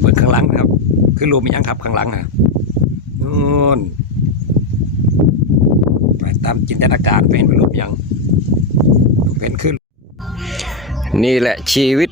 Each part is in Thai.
เบิ่งข้างหลังนะครับ คือรูปมียังครับข้างหลังอะนู่นไปตามจินตนาการเป็นรูปยังเป็นขึ้น นี่แหละชีวิต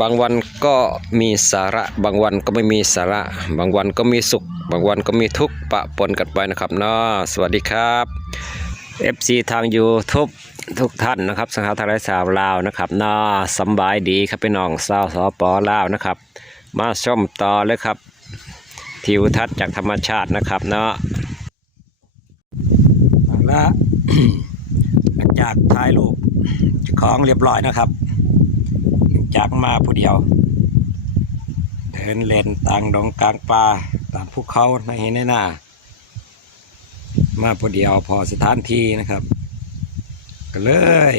บางวันก็มีสาระ บางวันก็ไม่มีสาระ บางวันก็มีสุข บางวันก็มีทุกข์ปะปนกันไปนะครับเนาะสวัสดีครับ FC ทาง YouTube ทุกท่านนะครับสังฆาทางไรสาวลาวนะครับเนาะสบายดีครับพี่น้องสาวสปอลาวนะครับ มาชมต่อเลยครับ ทิวทัศน์จากธรรมชาตินะครับเนาะและหลังจากถ่ายรูปของเรียบร้อยนะครับ จากมาผู้เดียว เดินเล่นต่างดงกลางป่าตามภูเขาในเห็นในหน้า มาผู้เดียวพอสถานที่นะครับก็เลย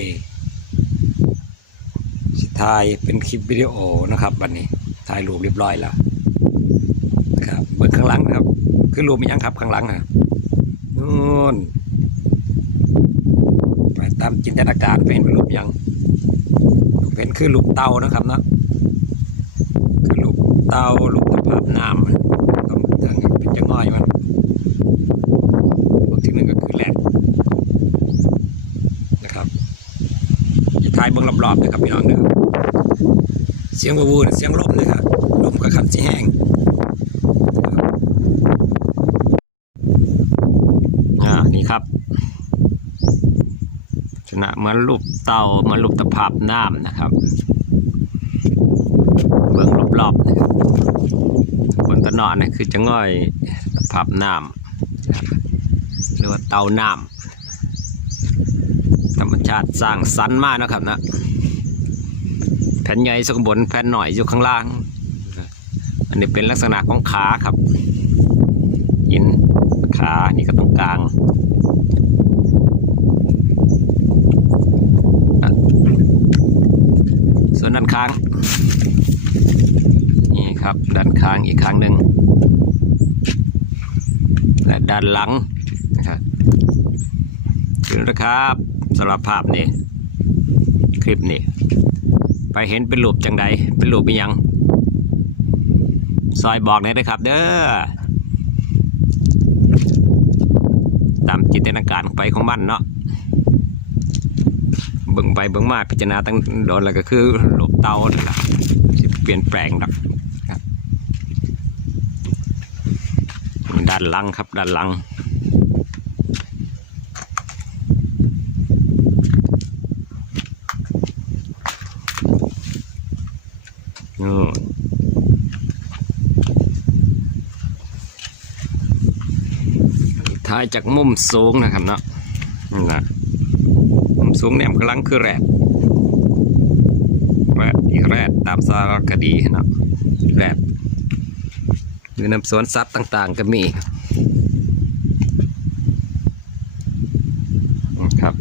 สิถ่ายเป็นคลิปวิดีโอนะครับวันนี้ ถ่ายรูปเรียบร้อยแล้วนะครับเบิ่งข้างหลังนะครับ คือรูปมียังครับข้างหลังอะนู่นไปตามจินตนาการเป็นรูปยังเป็นคือรูปเตานะครับนะคือรูปเตารูปภาพน้ำต้องทางเป็นจะง่อยมันบางทีหนึ่งก็คือแหลกนะครับจะถ่ายเบื้องรอบๆนะครับพี่น้องนะครับเสียงวูๆเสียงลมนะครับ ลมกับคันสีแห้งอ่านี่ครับลักษณะเหมือนรูปเต่าเหมือนรูปตะภาพน้ำนะครับเบื้องรอบๆนะครับบนตะนอนนี่คือจะง่อยตะภาพน้ำหรือว่าเต่าน้ำธรรมชาติสร้างสรรค์มากนะครับนะแผ่นใหญ่สุขบนแผ่นหน่อยอยู่ข้างล่าง อันนี้เป็นลักษณะของขาครับหินขานี่ก็ตรงกลางส่วนด้านข้างนี่ครับด้านข้างอีกครั้งหนึ่งและด้านหลังนะครับถึงแล้วครับสำหรับภาพนี้คลิปนี้ไปเห็นเป็นรูปจังใดเป็นรูปเป็นยัง ซอยบอกหน่ยนะครับ เด้อตามจินตนาการไปของมันเนาะเบิ่งไปเบิ่งมาพิจารณาตั้งโดนแล้วก็คือหลบเตานี่แหละเปลี่ยนแปลงครับด้านหลังครับด้านหลังอืม ถ่ายจากมุมสูงนะครับเนาะนี่นะมุมสูงเนี่ยมันกำลังคือแรดแรดอีกแรดตามสารคดีเนาะแรดหรือน้ำสวนสัตว์ต่างๆก็มีครับ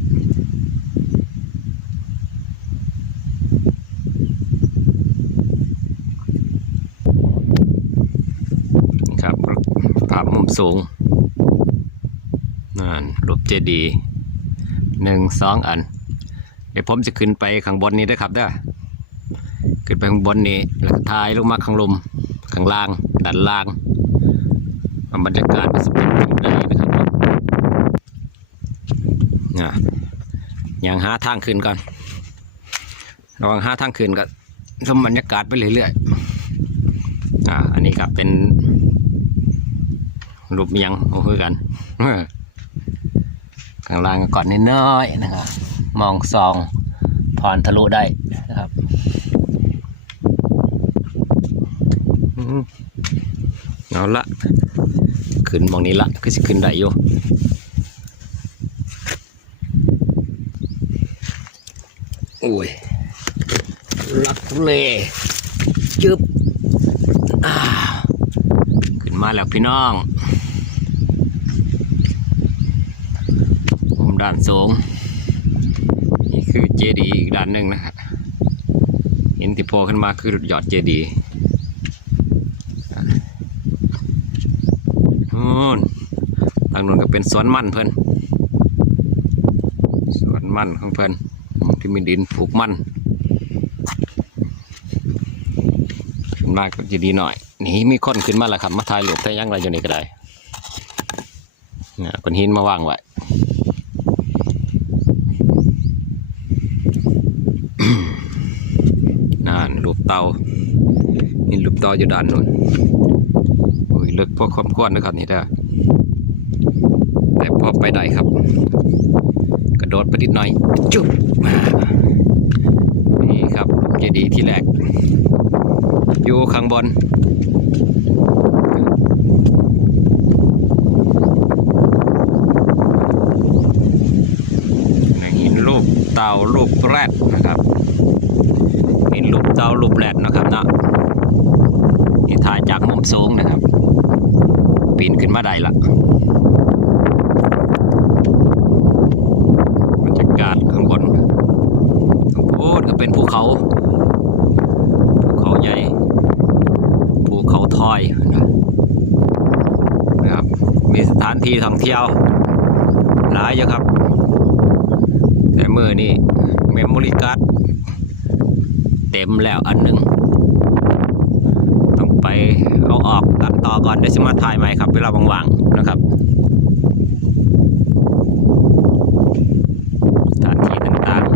ครับภาพมุมสูง เจดีย์หนึ่งสองอัน เดี๋ยวผมจะขึ้นไปข้างบนนี้ด้วยครับเด้อขึ้นไปข้างบนนี้แล้วก็ถ่ายลงมาข้างลมข้างล่างด้านล่างบรรยากาศมันจะเป็นแบบไหนนะครับอะอย่างหาทางขึ้นก่อนระว่างหาทางขึ้นก็ชมบรรยากาศไปเรื่อยๆอ่าอันนี้ครับเป็นรูปเมียงโอ้คือกัน ข้างล่างก่อนนิดน้อยนะครับ มองซองพรทะลุได้นะครับเอาละขึ้นมองนี้ละคือสิขึ้นได้อยู่โอ้ยลักเลจึบขึ้นมาแล้วพี่น้องมุม ด้านสูง นี่คือเจดีย์อีกด้านหนึ่งนะครับหินที่โผล่ขึ้นมาคือยอดเจดีย์นู่นทางนู้นก็เป็นสวนมันเพิ่นสวนมันของเพิ่นที่มีดินปลูกมันขึ้นมาก็จะดีหน่อย นี่มีคนขึ้นมาแล้วครับมาถ่ายรูปแต่ยังไรอยู่นี่ก็ได้เนี่ยคนหินมาวางไว้ นั่นรูปเตานี่รูปเตาอยู่ด้านนู้นโอ้ยลึกพอความควรนะครับนี่เด้อแต่พอไปได้ครับ กระโดดไปนิดหน่อยจุ๊บมานี่ครับลูกเจดีย์ที่แรก อยู่ข้างบนหินรูปเต่ารูปแรดนะครับหินรูปเต่ารูปแรดนะครับเนาะนี่ ถ่ายจากมุมสูงนะครับ ปีนขึ้นมาได้ละบรรยากาศข้างบนโอ้ก็เป็นภูเขาภูเขาใหญ่ภูเขาทอยนะครับ มีสถานที่ท่องเที่ยวหลายเยอะครับ แต่มือนี่เมมโมรี่การ์ดเต็มแล้วอันหนึ่งต้อง ไปเอาออกตัดต่อก่อนเดี๋ยวจะมาถ่ายใหม่ครับ เวลาว่างๆนะครับสถานที่ต่างๆ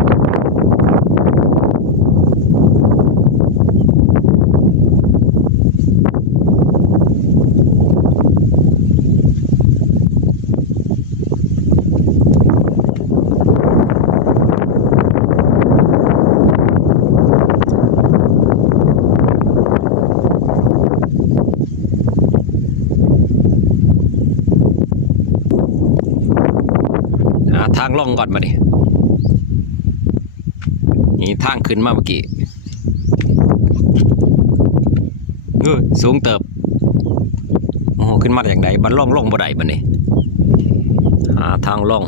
หาทาง ล่องก่อนมาดิ นี่ทางขึ้นมาเมื่อกี้เออสูงเติบ โอ้โห ขึ้นมาจากไหนบันล่องล่องบ่ได้บันนี่หาทางล่อง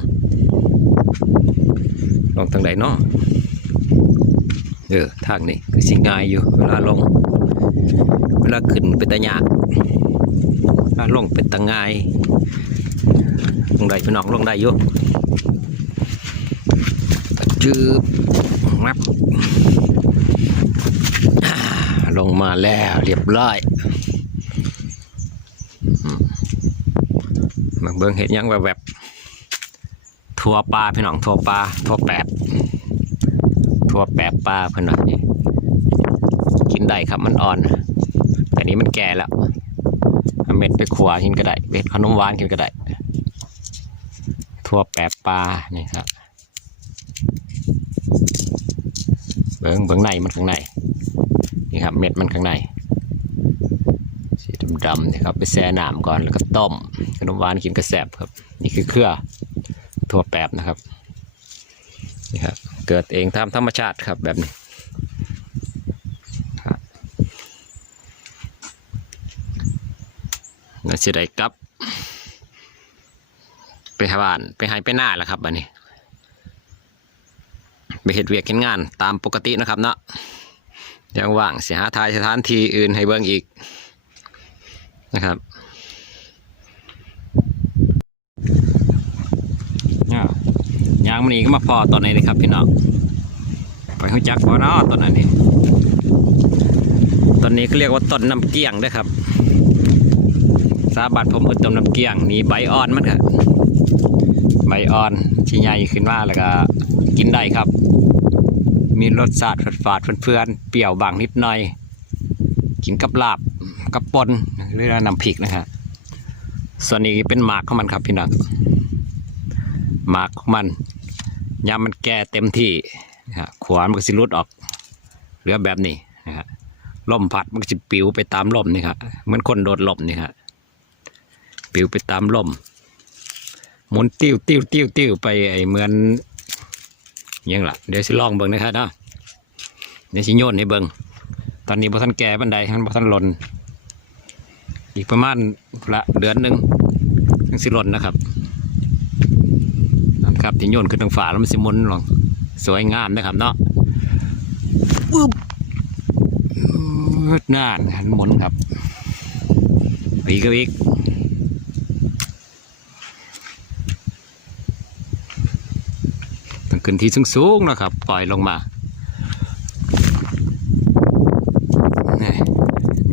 ล่องทางไหนเนาะเออ ทางนี้คือสิง่ายอยู่ เวลาลง เวลาขึ้นเป็นตะยากลาลงเป็นตะง่ายลงได้พี่น้องลงได้อยู่ จืบมับลงมาแล้วเรียบร้อยมาเบิ่งเห็ดหยังแบบแบบทั่วปลาพี่น้องทั่วปลาทั่วแปบทั่วแปบปลาพิ่นว่านี่กินได้ครับมันอ่อน แต่นี้มันแก่แล้วเม็ดไปขัวกินก็ได้เม็ดขนมหวานกินก็ได้ทั่วแปบปลานี่ครับ เบิ่งเบิ่งในมันข้างในนี่ครับเม็ดมันข้างในสีดำๆนี่ครับไปแช่น้ำก่อนแล้วก็ต้มขนมหวานกินกระแสบครับ นี่คือเครือถั่วแปบนะครับนี่ครับเกิดเองตามธรรมชาติครับแบบนี้ครับแล้วสิได้กลับ ไปหาบ้านไปให้ไปหน้าแล้วครับบัดนี้ ไปเห็ดเวียกเห็นงานตามปกตินะครับเนาะยังว่างเสียหาทายสถานที่อื่นให้เบิ่งอีกนะครับเนี่ยยางมันนี้ก็มาพอตอนไหนเลยครับพี่น้องไปหูจักพอนาะตอนนั้นนี่ตอนนี้ก็เรียกว่าต้นน้ำเกี้ยงด้วยครับ สาบัดผมเอิดต้นน้ำเกี้ยงนี่ใบอ่อนมันครับใบอ่อนชิ้ใหญ่ขึ้นมาแล้วก็กินได้ครับ มีรสชาติฝาดๆเพื่อนๆเปรี้ยวบางนิดหน่อย กินกับลาบกับปนหรือน้ำพริกนะฮะส่วนนี้เป็นหมากของมันครับพี่น้องหมากของมันยามมันแก่เต็มที่นะฮะขวานมันก็สิรุดออกเหลือแบบนี้นะฮะลมพัดมันก็จะปิวไปตามลมนี่ครับเหมือนคนโดดลมนี่ครับปิวไปตามลมหมุนติ้วติ้วติ้วติ้วไปไอเหมือน ยังล่ะเดี๋ยวสิลองเบิ่งนะครับเนาะเดี๋ยวสิโยนให้เบิ่งตอนนี้บ่ทันแก่บันไดมันบ่ทันหล่นอีกประมาณละเดือนหนึ่งถึงสิหล่นนะครับนะครับที่โยนขึ้นทางฝาแล้วมันสิมุนลงสวยงามนะครับเนาะปึ๊บอึดนานหันหมุนครับอีกก็อีก ขึ้นที่สูงๆนะครับ ปล่อยลงมา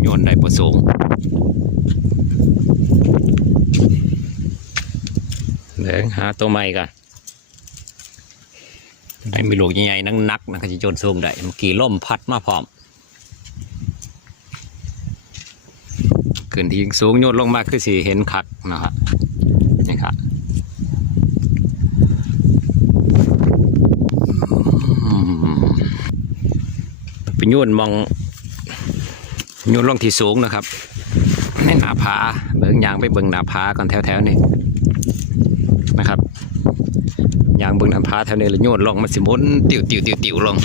โยนได้ประสงเดี๋ยวหาตัวใหม่กันไอ้มีลูกใหญ่ๆนักๆนะครับจะโยนสูงได้เมื่อกี้ล่มพัดมาพร้อมขึ้นที่สูงโยนลงมาคือสีเห็นคักนะครับ โยนมองโยนลงที่สูงนะครับในหน้าผาเบิ่งยางไปเบิ่งหน้าผาก่อนแถวๆนี่นะครับยางเบิ่งหน้าผาแถวนี้แล้วโยนลงมันสิมุนติวติวติวติวลง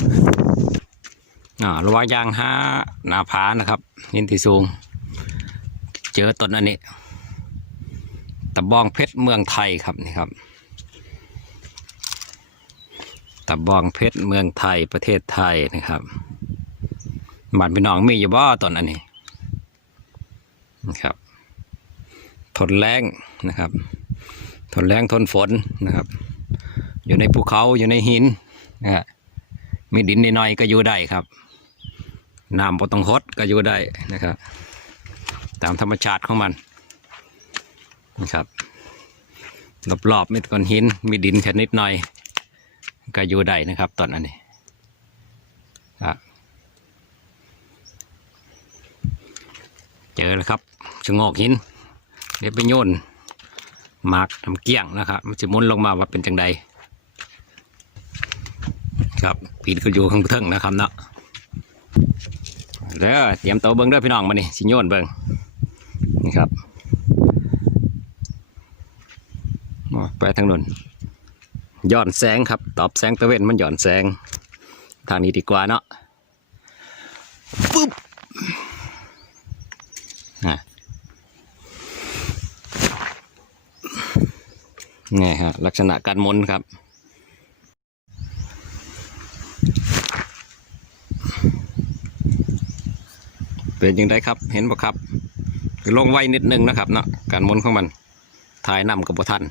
อ่าระว่างยางห้าหน้าผานะครับหินที่สูง เจอต้นอันนี้ตะบองเพชรเมืองไทยครับนี่ครับตะบองเพชรเมืองไทยประเทศไทยนะครับ บ้านพี่น้องมีอยู่บ่ต้นอันนี้นะครับ ทนแรงนะครับ ทนแรงทนฝนนะครับ อยู่ในภูเขาอยู่ในหินนะฮะมีดินนิดหน่อยก็อยู่ได้ครับน้ำบ่ต้องหดก็อยู่ได้นะครับ ตามธรรมชาติของมันนะครับรอบๆมีก้อนหิน มีดินแค่นิดหน่อย ก็อยู่ได้นะครับ ตอนนั้นนี้ครับ เจอแล้วครับชะงอกหินเดี๋ยวไปโยนหมากทำเกี้ยงนะครับมันจะมุนลงมาว่าเป็นจังใดครับปีนก็อยู่ข้างเทิงนะครับเนาะแล้วเตรียมตัวเบิ้งเด้อพี่น้องมานี่สิโยนเบิ้งนี่ครับโอ้ไปทางนนย้อนแสงครับ ตอบแสงตะเวนมันย้อนแสง ทางนี้ดีกว่าเนาะปุ๊บอะ นี่ฮะ ลักษณะการมุนครับ เป็นยังไงครับ เห็นบ่ครับคือลงไว้นิดนึงนะครับเนาะการมุนของมันถ่ายนำกับบ่ทัน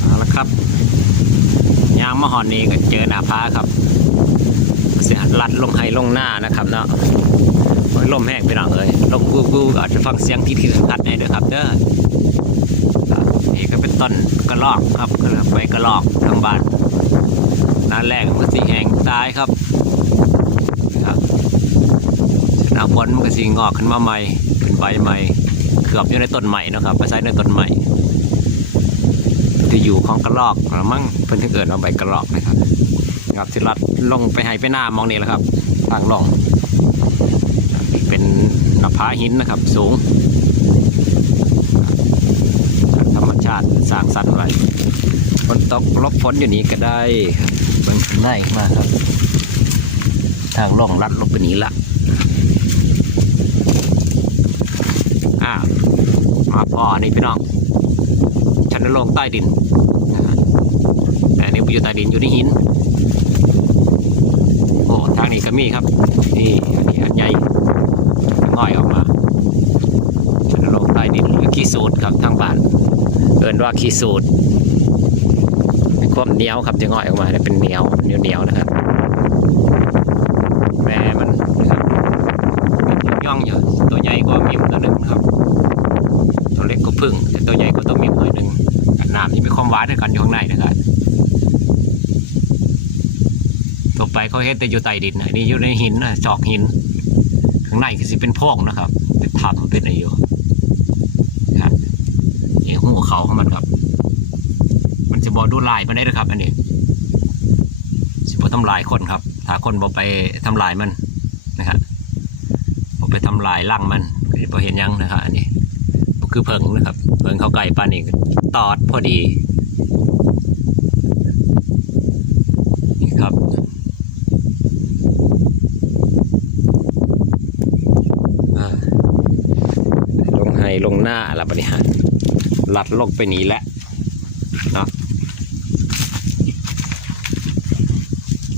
เอาละครับ ยางมะฮอนนี้ก็เจอหน้าผาครับ เสียลัดลงให้ลงหน้านะครับเนาะลมแห้งไปหน่อยเลยลมกูกูอาจจะฟังเสียงที่ที่คัดได้เด้อครับเด้อนี่ก็เป็นต้นกระลอกครับกระใบกระลอกทางบ้านน้าแรกมันสีแห้งตายครับครับน้าฝนมันก็สีงอกขึ้นมาใหม่เป็นใบใหม่เกือบอยู่ในต้นใหม่นาะครับไปใส่ในต้นใหม่ที่อยู่ของกระลอกหรือมั่งเพิ่นถึงเกิดมาใบกระลอกนะครับ ครับที่รัดลงไปให้ไปหน้ามองนี่แหละครับทางลอง เป็นหน้าผาหินนะครับ สูงธรรมชาติสร้างสรรค์ไว้ฝนตกลบฝนอยู่นี้ก็ได้บเบิ่งข้างในมาครับ ทางล่องลัดลงไปนี้ละอ่ามาพอนี่พี่น้องชั้นนรงใต้ดินแต่อันนี่อยู่ใต้ดินอยู่ในหิน โอ้ทางนี้ก็มีครับนี่อันนี้อันใหญ่ง่อยออกมาชนนรงใต้ดินหรือขี้สูตรครับทางบ้านเอินว่าขี้สูตรเป็นความเหนียวครับจะง่อยออกมาเป็นเหนียวเหนียวเหนียวนะครับแม่มันนะครับย่องอยู่ตัวใหญ่กว่ามิมตัวหนึ่งครับ ตัวเล็กก็พึ่งแต่ตัวใหญ่ก็ตัวมิมหน่อยหนึ่งน้ำนี่มีความหวานด้วยกันอยู่ข้างในนะครับตัว ไปเขาเห็นแต่อยู่ใต้ดินนนี้อยู่ในหินนะจอกหิน ข้างในก็สิเป็นพอกนะครับ เป็นถ้ำเป็นอะไรอยู่ครับเอ๋หัวเขาของมันครับ มันจะบอดูลายมันได้นะครับ อันนี้สิบ่ทำลายคนครับ ถ้าคนบ่ไปทำลายมันนะครับบ่ไปทำลายร่างมันบ่เห็นยังนะครับอันนี้คือเพิงนะครับ เพิงเขาไก่ปานนี้ก็ตอดพอดีนี่ครับอ่าลงให้ลงหน้าแล้วปะเนี่ยลัดลกไปนี้แหละเนาะ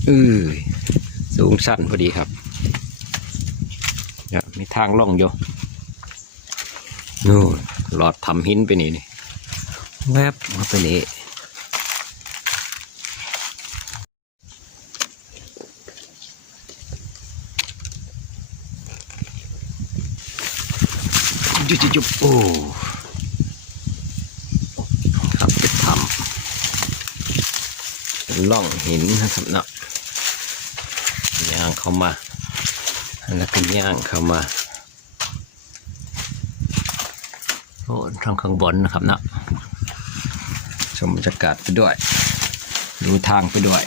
อือสูงสั้นพอดีครับเนี่ยมีทางล่องอยู่นู่นหลอดทำหินไปนี่นี่แวบมาไปนี่ จุบจุบจุบโอ้ครับเป็นถ้ำเป็นร่องหินนะครับเนาะย่างเข้ามาแล้วก็ย่างเข้ามาโอ้ทางข้างบนนะครับเนาะชมบรรยากาศไปด้วย ดูทางไปด้วย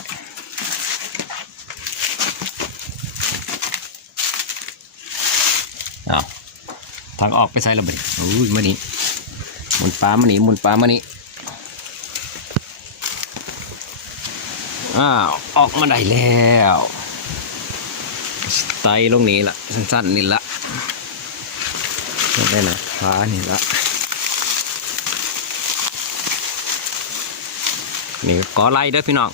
อ้าว ทางออกไปใส่ระเบิดโอ้ยมานี่หมุนปลามานี่หมุนปลามานี่อ้าว ออกมาได้แล้วไตลงนี้ละสั้นๆนี่ละไม่ได้นะพานี่ละนี่ก็กอไล่เด้อพี่น้อง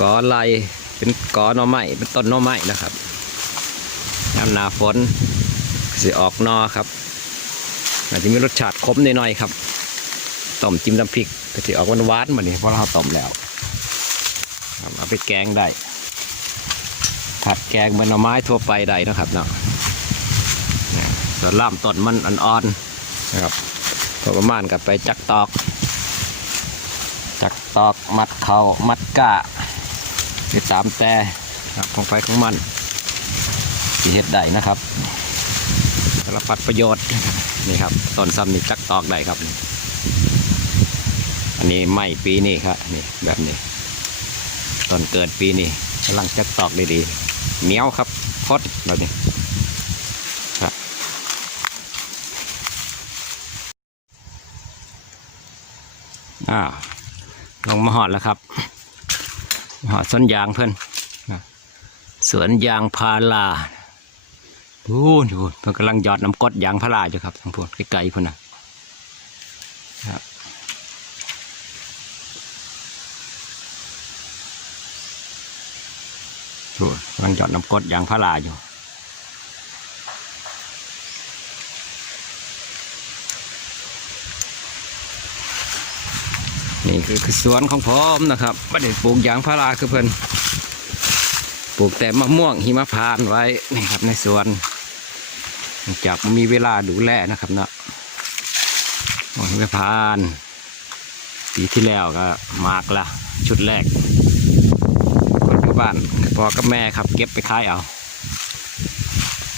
กอไล่เป็นกอหน่อไม้เป็นต้นหน่อไม้นะครับยามหนาฝน สิออกนอครับอาจจะมีรสชาติขมหน่อยๆครับต้มจิ้มน้ำพริกก็จะออกหวานๆมาเนี่เพราะเราต้มแล้วเอาไปแกงได้ผัดแกงเหมันหน่อไม้ทั่วไปได้นะครับเนาะส่วนล่ามต้นมันอ่อนๆนะครับพอประมาณกับไปจักตอก จักตอกมัดเขามัดก้าไปตามแต่ของไปของมันที่เฮ็ดได้นะครับารพัดประโยชน์นี่ครับต้นซ้ำนี่จักตอกได้ครับ อันนี้ไม่ปีนี้ครับนี่แบบนี้ต้นเกิดปีนี้กำลังจักตอกด้ดีเหนียวครับพดแบบนี้ครับอ้าวลงมาหอดแล้วครับหอดส้นยางเพื่อนสวนยางพารา ดูดูเพิ่นกำลังยอดน้ำกดยางพาราอยู่ครับทางพวกไกลๆพุ่นนะครับดูกำลังยอดน้ำกดยางพาราอยู่นี่คือคือสวนของผมนะครับประเด็นปลูกยางพาราคือเพิ่นปลูกแต่มะม่วงหิมะพานไว้นี่ครับในสวน จากมันมีเวลาดูแลนะครับเนาะมะม่วงหิมพานต์ปีที่แล้วก็มากละชุดแรกคนที่บ้านพ่อกับแม่ครับ เก็บไปขายเอา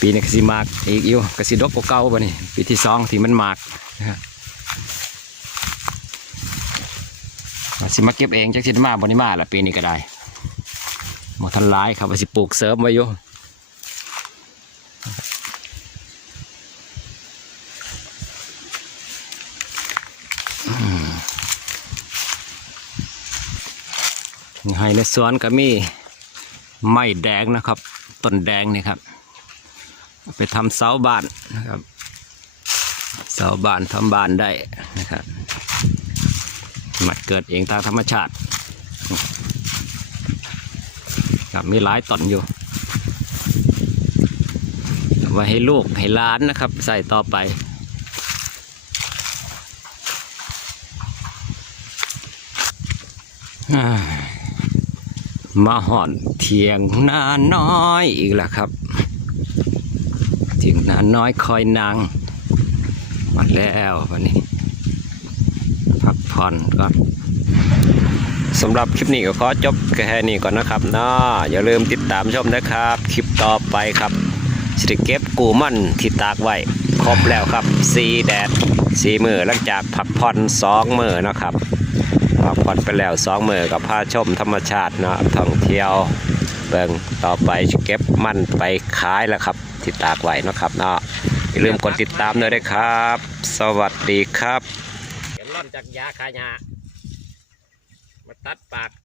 ปีนี้กสิมากอีกอยู่กสิดกเก่าบ่นี่ปีที่สองที่มันมากนะครับสิมาเก็บเองจักสิมาบ่นี่มาละปีนี้ก็ได้หมดทันร้ายครับสิปลูกเสริมไว้อยู่ ให้ในสวนก็มีไม้แดงนะครับต้นแดงนี่ครับ ไปทำเสาบ้านนะครับเสาบ้านทำบ้านได้นะครับมันเกิดเองตามธรรมชาติครับมีหลายต้นอยู่เอาไว้ให้ลูกให้ล้านนะครับ ใส่ต่อไปอ่า มาห่อนเทียงนาน้อยอีกแล้วครับ เทียงนาน้อยคอยนางมาแล้ววันนี้ พักผ่อนก่อนสำหรับคลิปนี้ก็ขอจบแค่นี้ก่อนนะครับเนาะอย่าลืมติดตามชมนะครับ คลิปต่อไปครับสิริเก็บกูมันที่ตากไว้ครบแล้วครับสีแดดสีมือหลังจากพักผ่อนสองมือนะครับ ผ่อนไปแล้วสองมือกับพาชมธรรมชาติเนาะท่องเที่ยวเบิ่งต่อไปเก็บมันไปขายแล้วครับทิศตากไว้นะครับเนาะอย่าลืมกดติดตามด้วยนะครับ สวัสดีครับเห็นร่อนจากยาขายามาตัดปาก